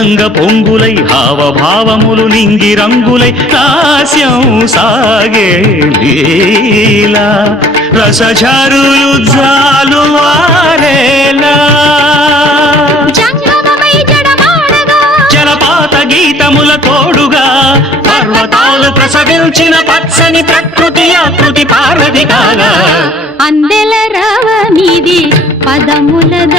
గంగ పొంగులై హావభావములు నింగి రంగులై హాస్యం సాగే లీలా రసఝరులు జాలువారేలా జలపాత గీతముల తోడుగా పర్వతాలు ప్రసవించిన పచ్చని ప్రకృతి ఆకృతి పార్వతి కాగా అందెల రవ మీది పదములద